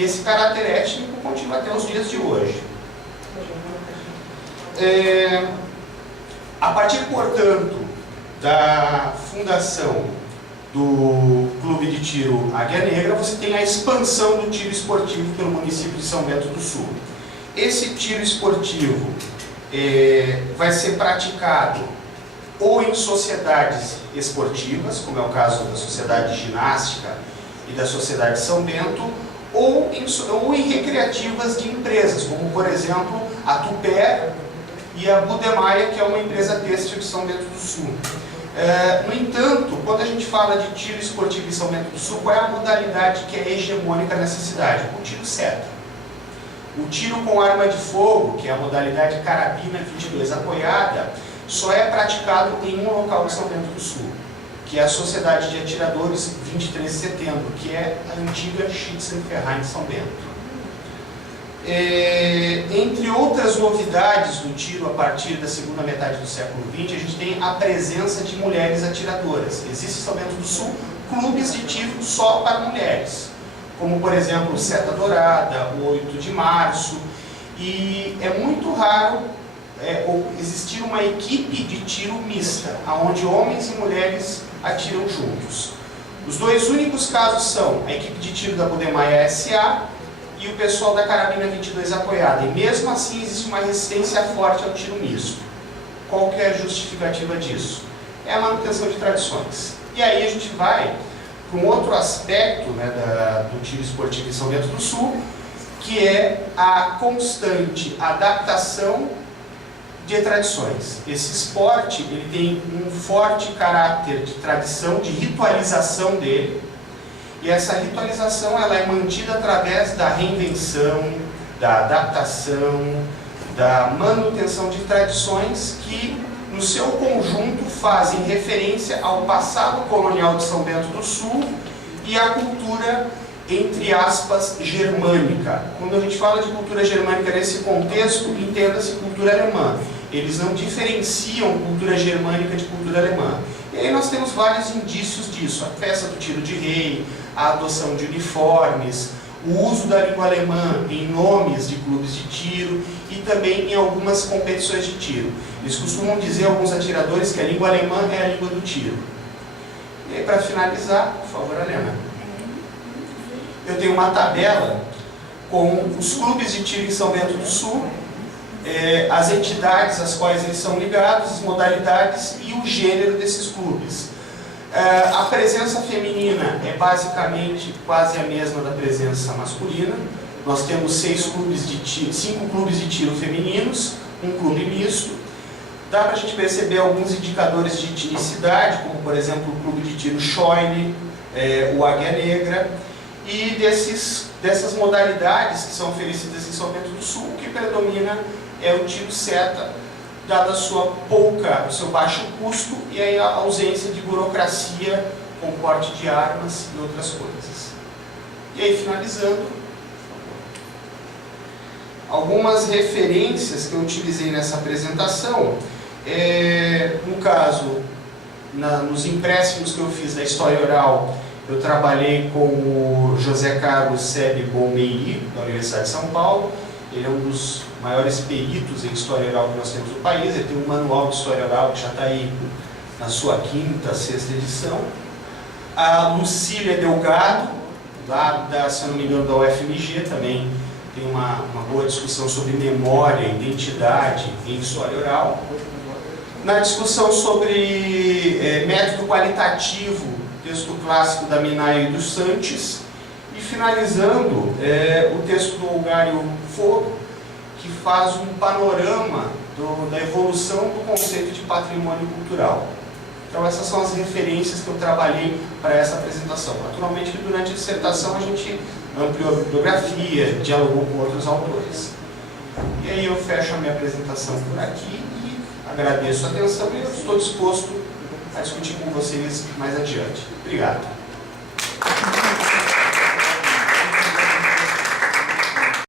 E esse caráter étnico continua até os dias de hoje. A partir, portanto, da fundação do Clube de Tiro Águia Negra, você tem a expansão do tiro esportivo pelo município de São Bento do Sul. Esse tiro esportivo vai ser praticado ou em sociedades esportivas, como é o caso da Sociedade de Ginástica e da Sociedade de São Bento, ou em recreativas de empresas, como por exemplo a Tupé e a Budemaia, que é uma empresa têxtil de São Bento do Sul. No entanto, quando a gente fala de tiro esportivo em São Bento do Sul, qual é a modalidade que é hegemônica nessa cidade? O tiro seta. O tiro com arma de fogo, que é a modalidade carabina 22 apoiada, só é praticado em um local de São Bento do Sul, que é a Sociedade de Atiradores 23 de Setembro, que é a antiga Schützenverein de São Bento. Entre outras novidades do tiro a partir da segunda metade do século XX, a gente tem a presença de mulheres atiradoras. Existe em São Bento do Sul clubes de tiro só para mulheres, como por exemplo o Seta Dourada, o 8 de Março, e é muito raro existir uma equipe de tiro mista, onde homens e mulheres atiram juntos. Os dois únicos casos são a equipe de tiro da Budemaia SA e o pessoal da Carabina 22 apoiada, e mesmo assim existe uma resistência forte ao tiro misto. Qual que é a justificativa disso? É a manutenção de tradições. E aí a gente vai para um outro aspecto, né, do tiro esportivo em São Bento do Sul, que é a constante adaptação de tradições. Esse esporte ele tem um forte caráter de tradição, de ritualização dele, e essa ritualização ela é mantida através da reinvenção, da adaptação, da manutenção de tradições que, no seu conjunto, fazem referência ao passado colonial de São Bento do Sul e à cultura, entre aspas, germânica. Quando a gente fala de cultura germânica nesse contexto, entenda-se cultura alemã. Eles não diferenciam cultura germânica de cultura alemã. E aí nós temos vários indícios disso. A festa do tiro de rei, a adoção de uniformes, o uso da língua alemã em nomes de clubes de tiro e também em algumas competições de tiro. Eles costumam dizer, alguns atiradores, que a língua alemã é a língua do tiro. E aí, para finalizar, por favor, Helena, eu tenho uma tabela com os clubes de tiro em São Bento do Sul, as entidades às quais eles são ligados, as modalidades e o gênero desses clubes. A presença feminina é basicamente quase a mesma da presença masculina. Nós temos 5 clubes de tiro femininos, um clube misto. Dá para a gente perceber alguns indicadores de etnicidade, como por exemplo o clube de tiro Scheune, o Águia Negra, e dessas modalidades que são oferecidas em São Bento do Sul, o que predomina é o tiro seta, dado o seu baixo custo e aí a ausência de burocracia com porte de armas e outras coisas. E aí, finalizando, algumas referências que eu utilizei nessa apresentação, no caso, nos empréstimos que eu fiz da história oral, eu trabalhei com o José Carlos Sebe Bombeiri, da Universidade de São Paulo. Ele é um dos maiores peritos em história oral que nós temos no país. Ele tem um manual de história oral que já está aí na sua 5ª, 6ª edição. A Lucília Delgado, lá se eu não me engano, da UFMG, também tem uma boa discussão sobre memória, identidade em história oral. Na discussão sobre método qualitativo, texto clássico da Minayo e dos Santos. E finalizando, o texto do Olgário Fogo, que faz um panorama da evolução do conceito de patrimônio cultural. Então essas são as referências que eu trabalhei para essa apresentação. Naturalmente que durante a dissertação a gente ampliou a bibliografia, dialogou com outros autores. E aí eu fecho a minha apresentação por aqui e agradeço a atenção e eu estou disposto a discutir com vocês mais adiante. Obrigado.